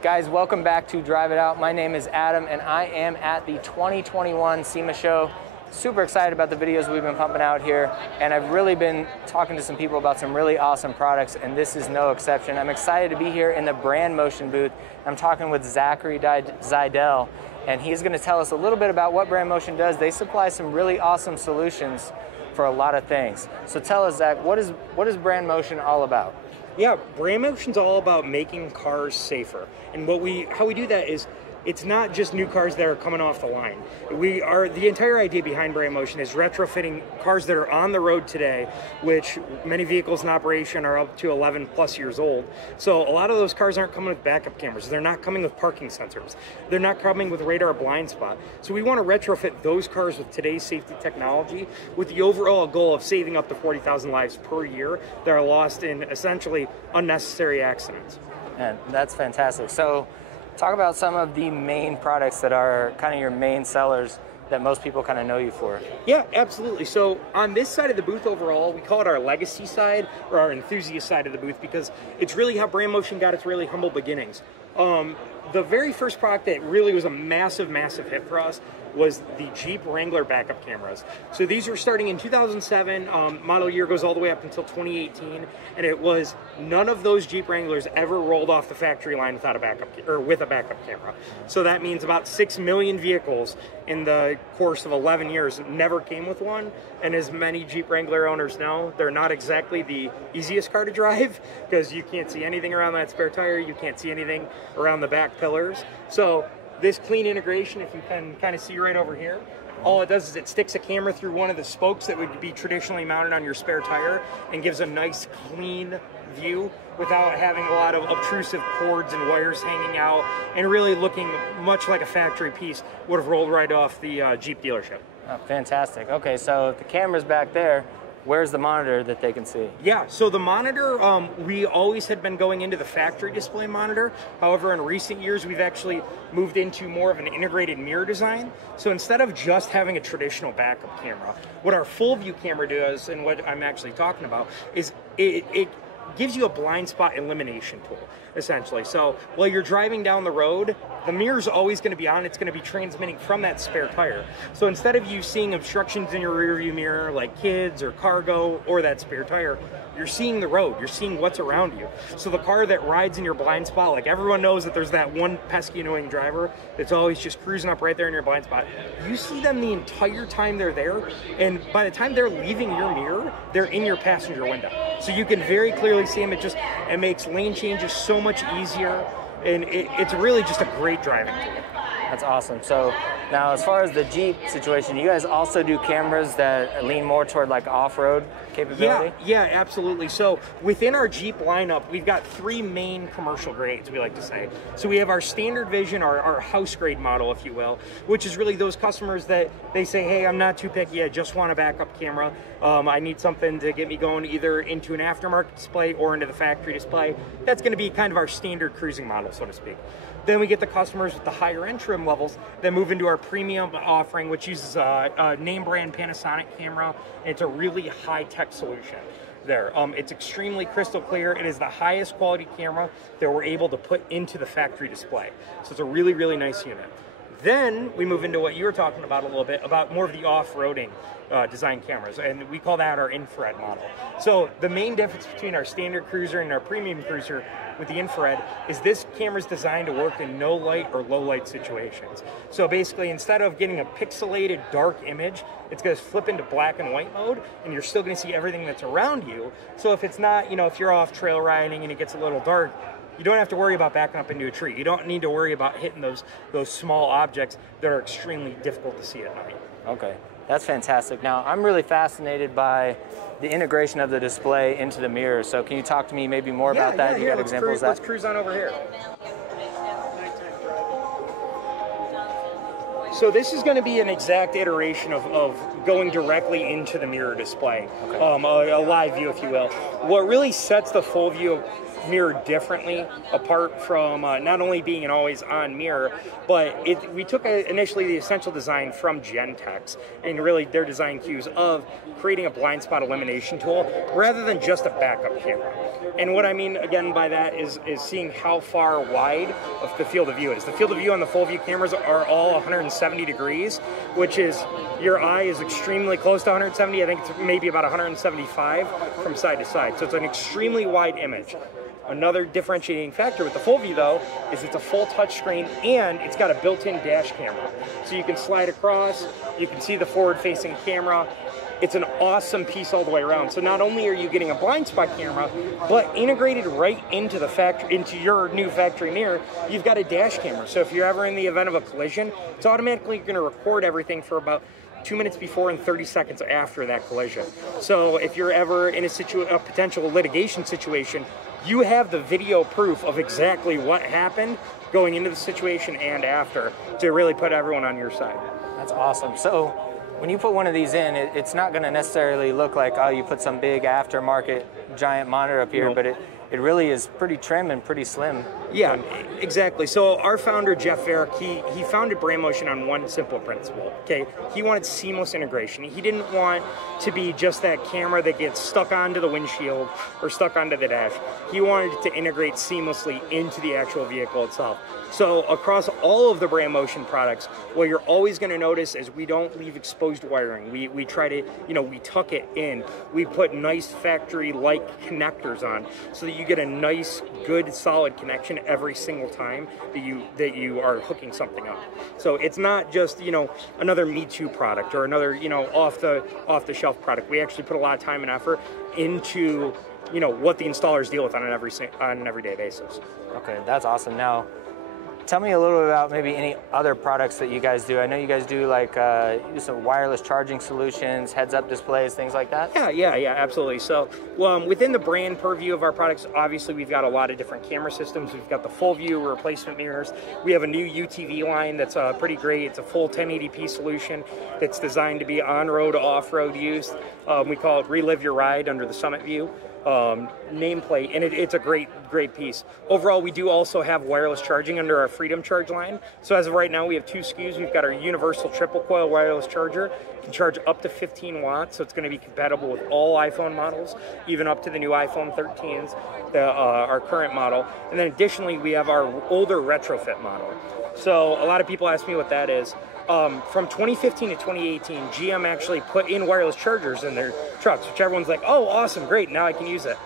Guys, welcome back to Drive It Out. My name is Adam and I am at the 2021 SEMA show. Super excited about the videos we've been pumping out here, and I've really been talking to some people about some really awesome products, and this is no exception. I'm excited to be here in the Brandmotion booth. I'm talking with Zachary Zajdel, and he's going to tell us a little bit about what Brandmotion does. They supply some really awesome solutions for a lot of things. So tell us, Zach, what is Brandmotion all about? Yeah, Brandmotion's all about making cars safer. And how we do that is, it's not just new cars that are coming off the line. The entire idea behind Brandmotion is retrofitting cars that are on the road today, which many vehicles in operation are up to 11 plus years old. So a lot of those cars aren't coming with backup cameras. They're not coming with parking sensors. They're not coming with radar blind spot. So we want to retrofit those cars with today's safety technology with the overall goal of saving up to 40,000 lives per year that are lost in essentially unnecessary accidents. And that's fantastic. So talk about some of the main products that are kind of your main sellers that most people kind of know you for. Yeah, absolutely. So on this side of the booth overall, we call it our legacy side or our enthusiast side of the booth because it's really how Brandmotion got its really humble beginnings. The very first product that really was a massive, massive hit for us was the Jeep Wrangler backup cameras. So these were starting in 2007, model year goes all the way up until 2018, and it was none of those Jeep Wranglers ever rolled off the factory line without a backup or with a backup camera. So that means about 6 million vehicles in the course of 11 years never came with one. And as many Jeep Wrangler owners know, they're not exactly the easiest car to drive because you can't see anything around that spare tire, you can't see anything around the back pillars. So this clean integration, if you can kind of see right over here, all it does is it sticks a camera through one of the spokes that would be traditionally mounted on your spare tire and gives a nice clean view without having a lot of obtrusive cords and wires hanging out and really looking much like a factory piece would have rolled right off the Jeep dealership. Oh, fantastic. Okay, so if the camera's back there, where's the monitor that they can see? Yeah, so the monitor, we always had been going into the factory display monitor. However, in recent years, we've actually moved into more of an integrated mirror design. So instead of just having a traditional backup camera, what our full view camera does, and what I'm actually talking about, is it gives you a blind spot elimination tool, essentially. So while you're driving down the road, the mirror's always going to be on. It's going to be transmitting from that spare tire. So instead of you seeing obstructions in your rear view mirror like kids or cargo or that spare tire, you're seeing the road. You're seeing what's around you. So the car that rides in your blind spot, like everyone knows that there's that one pesky annoying driver that's always just cruising up right there in your blind spot. You see them the entire time they're there, and by the time they're leaving your mirror, they're in your passenger window. So you can very clearly see them. It makes lane changes so much easier, and it's really just a great driving tool. That's awesome. So now, as far as the Jeep situation, you guys also do cameras that lean more toward like off-road capability? Yeah, absolutely. So within our Jeep lineup, we've got 3 main commercial grades, we like to say. So we have our standard vision, our house grade model, if you will, which is really those customers that they say, hey, I'm not too picky, I just want a backup camera. I need something to get me going either into an aftermarket display or into the factory display. That's going to be kind of our standard cruising model, so to speak. Then we get the customers with the higher end trim levels that move into our premium offering, which uses a name brand Panasonic camera. It's a really high-tech solution there. It's extremely crystal clear. It is the highest quality camera that we're able to put into the factory display. So it's a really, really nice unit. Then we move into what you were talking about a little bit, about more of the off-roading design cameras, and we call that our infrared model. So the main difference between our standard cruiser and our premium cruiser with the infrared is this camera is designed to work in no light or low light situations. So basically, instead of getting a pixelated dark image, it's going to flip into black and white mode, and you're still going to see everything that's around you. So if it's not, if you're off trail riding and it gets a little dark, you don't have to worry about backing up into a tree. You don't need to worry about hitting those small objects that are extremely difficult to see at night. Okay, that's fantastic. Now, I'm really fascinated by the integration of the display into the mirror. So can you talk to me maybe more about that? Yeah, let's cruise on over here. So this is going to be an exact iteration of going directly into the mirror display, okay. A live view, if you will. What really sets the full view mirror differently, apart from not only being an always-on mirror, but we took initially the essential design from Gentex and really their design cues of creating a blind spot elimination tool rather than just a backup camera. And what I mean again by that is seeing how far wide of the field of view is. The field of view on the full view cameras are all 170 degrees, which is your eye is extremely close to 170. I think it's maybe about 175 from side to side. So it's an extremely wide image. Another differentiating factor with the full view, though, is it's a full touch screen and it's got a built-in dash camera. So you can slide across, you can see the forward-facing camera. It's an awesome piece all the way around. So not only are you getting a blind spot camera, but integrated right into the factory, into your new factory mirror, you've got a dash camera. So if you're ever in the event of a collision, it's automatically going to record everything for about 2 minutes before and 30 seconds after that collision. So if you're ever in a potential litigation situation, you have the video proof of exactly what happened going into the situation and after to really put everyone on your side. That's awesome. So when you put one of these in, it's not going to necessarily look like, oh, you put some big aftermarket giant monitor up here, but it really is pretty trim and pretty slim. Yeah, exactly. So our founder, Jeff Varick, he founded Brandmotion on one simple principle, okay? He wanted seamless integration. He didn't want to be just that camera that gets stuck onto the windshield or stuck onto the dash. He wanted it to integrate seamlessly into the actual vehicle itself. So across all of the Brandmotion products, what you're always going to notice is we don't leave exposed wiring. We try to, we tuck it in. We put nice factory-like connectors on so that you get a nice, good, solid connection every single time that you are hooking something up. So it's not just, another Me Too product or another, off the shelf product. We actually put a lot of time and effort into, what the installers deal with on an everyday basis. Okay, that's awesome. Now, tell me a little bit about maybe any other products that you guys do. I know you guys do like some wireless charging solutions, heads-up displays, things like that. Yeah, absolutely. So within the brand purview of our products, obviously we've got a lot of different camera systems. We've got the full view replacement mirrors. We have a new UTV line that's pretty great. It's a full 1080p solution that's designed to be on-road, off-road use. We call it Relive Your Ride under the Summit View nameplate, and it's a great piece. Overall, we do also have wireless charging under our Freedom Charge line. So as of right now, we have 2 SKUs. We've got our universal triple coil wireless charger. It can charge up to 15 watts, so it's going to be compatible with all iPhone models, even up to the new iPhone 13s, our current model. And then additionally, we have our older retrofit model. So a lot of people ask me what that is. From 2015 to 2018, GM actually put in wireless chargers in their trucks, which everyone's like, oh, awesome, great, now I can use it.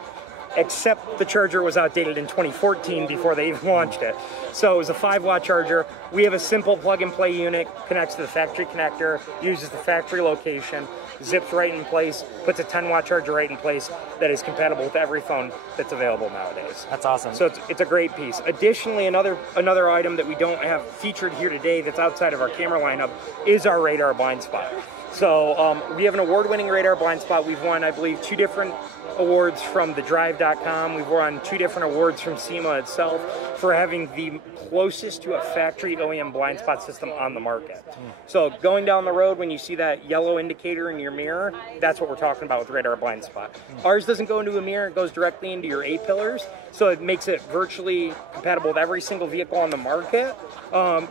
Except the charger was outdated in 2014 before they even launched it. So it was a 5-watt charger. We have a simple plug-and-play unit, connects to the factory connector, uses the factory location, zips right in place, puts a 10-watt charger right in place that is compatible with every phone that's available nowadays. That's awesome. So it's a great piece. Additionally, another item that we don't have featured here today that's outside of our camera lineup is our radar blind spot. So we have an award-winning radar blind spot. We've won, I believe, 2 different awards from thedrive.com. We've won 2 different awards from SEMA itself for having the closest to a factory OEM blind spot system on the market. So going down the road, when you see that yellow indicator in your mirror, that's what we're talking about with radar blind spot. Ours doesn't go into a mirror, it goes directly into your A-pillars, so it makes it virtually compatible with every single vehicle on the market,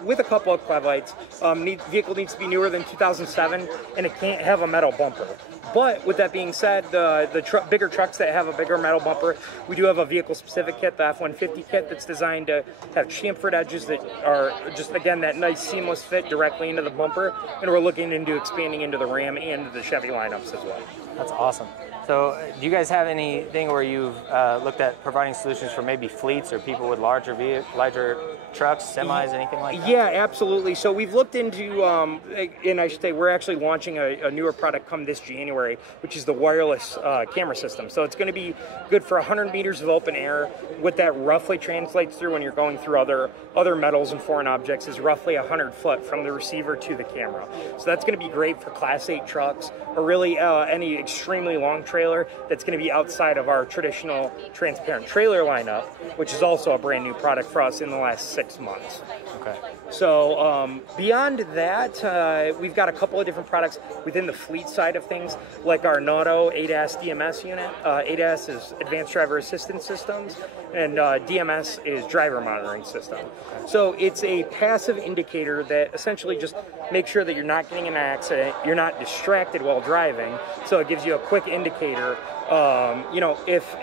with a couple of clavites. Vehicle needs to be newer than 2007, and it can't have a metal bumper. But with that being said, the bigger trucks that have a bigger metal bumper, we do have a vehicle-specific kit, the F-150 kit, that's designed to have chamfered edges that are just, again, that nice seamless fit directly into the bumper. And we're looking into expanding into the Ram and the Chevy lineups as well. That's awesome. So do you guys have anything where you've looked at providing solutions for maybe fleets or people with larger trucks, semis, anything like that? Yeah, absolutely. So we've looked into, and I should say, we're actually launching a newer product come this January, which is the wireless camera system. system. So it's going to be good for 100 meters of open air. What that roughly translates through when you're going through other metals and foreign objects is roughly 100 foot from the receiver to the camera. So that's going to be great for Class 8 trucks, or really any extremely long trailer that's going to be outside of our traditional transparent trailer lineup, which is also a brand new product for us in the last 6 months. Okay. So beyond that, we've got a couple of different products within the fleet side of things, like our Nauto ADAS DMS unit. ADAS is Advanced Driver Assistance Systems, and DMS is Driver Monitoring System. So it's a passive indicator that essentially just makes sure that you're not getting in an accident, you're not distracted while driving, so it gives you a quick indicator. You know, if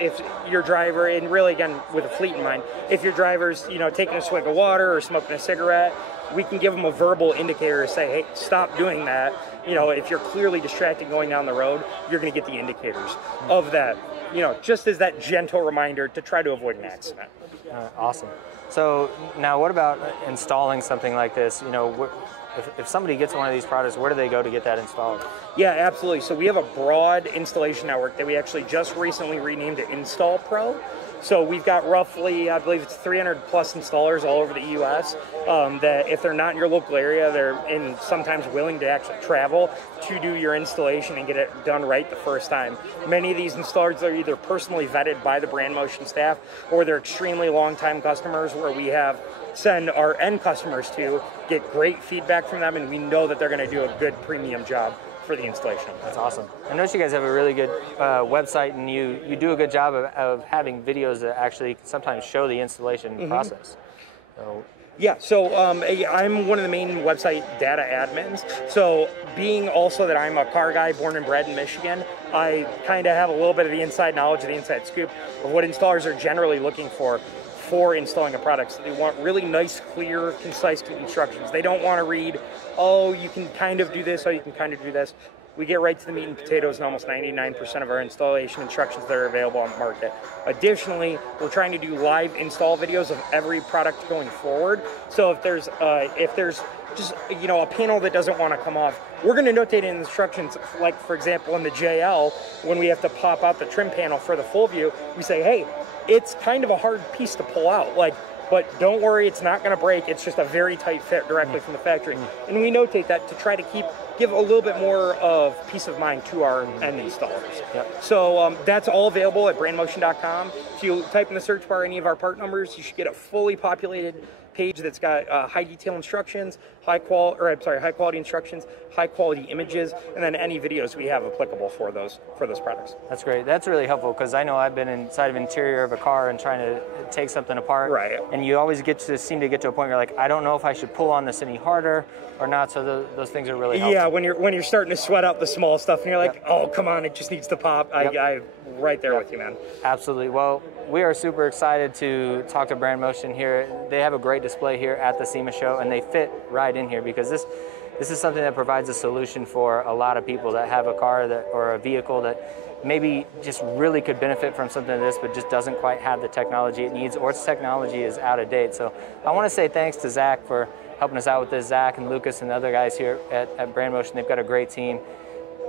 your driver, and really again with a fleet in mind, if your driver's, you know, taking a swig of water or smoking a cigarette, we can give them a verbal indicator to say, hey, stop doing that. You know, if you're clearly distracted going down the road, you're going to get the indicators of that, you know, just as that gentle reminder to try to avoid an accident. Awesome. So now what about installing something like this? You know, if somebody gets one of these products, where do they go to get that installed? Yeah, absolutely. So we have a broad installation network that we actually just recently renamed to Install Pro. So we've got roughly, I believe it's 300 plus installers all over the US that if they're not in your local area, they're sometimes willing to actually travel to do your installation and get it done right the first time. Many of these installers are either personally vetted by the Brandmotion staff, or they're extremely long-time customers where we have send our end customers to get great feedback from them, and we know that they're going to do a good premium job for the installation. That's awesome. I notice you guys have a really good website, and you do a good job of having videos that actually sometimes show the installation process. So. Yeah, so I'm one of the main website data admins. So being also that I'm a car guy born and bred in Michigan, I kind of have a little bit of the inside knowledge, of the inside scoop of what installers are generally looking for installing a product. So they want really nice, clear, concise instructions. They don't want to read, oh, you can kind of do this, oh, you can kind of do this. We get right to the meat and potatoes in almost 99% of our installation instructions that are available on the market. Additionally, we're trying to do live install videos of every product going forward. So if there's just, you know, a panel that doesn't want to come off, we're going to notate in instructions, like for example in the JL, when we have to pop out the trim panel for the full view, we say, hey, it's kind of a hard piece to pull out, but don't worry, it's not going to break. It's just a very tight fit directly from the factory. And we notate that to try to give a little bit more of peace of mind to our end installers. Yep. So that's all available at brandmotion.com. If you type in the search bar any of our part numbers, you should get a fully populated page that's got high detail instructions, high quality instructions, high quality images, and then any videos we have applicable for those products. That's great. That's really helpful, because I know I've been inside of interior of a car and trying to take something apart. Right. And you always seem to get to a point where you're like, I don't know if I should pull on this any harder or not. So those things are really helpful. Yeah, when you're starting to sweat out the small stuff and you're like, oh, come on, it just needs to pop. I'm right there with you, man. Absolutely. Well, we are super excited to talk to Brandmotion here. They have a great display here at the SEMA show, and they fit right in here, because this is something that provides a solution for a lot of people that have a car or a vehicle that maybe just really could benefit from something like this, but just doesn't quite have the technology it needs, or its technology is out of date. So I want to say thanks to Zach for helping us out with this, Zach and Lucas and the other guys here at Brandmotion. They've got a great team.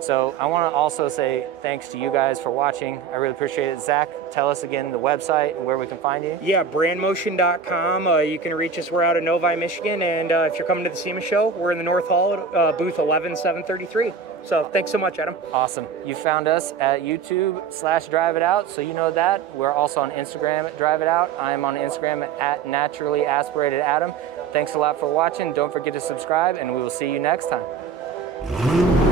So I want to also say thanks to you guys for watching. I really appreciate it. Zach, tell us again the website and where we can find you. Yeah, brandmotion.com. You can reach us. We're out of Novi, Michigan, and if you're coming to the SEMA show, we're in the North Hall, booth 11733. So thanks so much, Adam. Awesome. You found us at YouTube/Drive It Out, so you know that. We're also on Instagram at Drive It Out. I'm on Instagram at Naturally Aspirated Adam. Thanks a lot for watching. Don't forget to subscribe, and we will see you next time.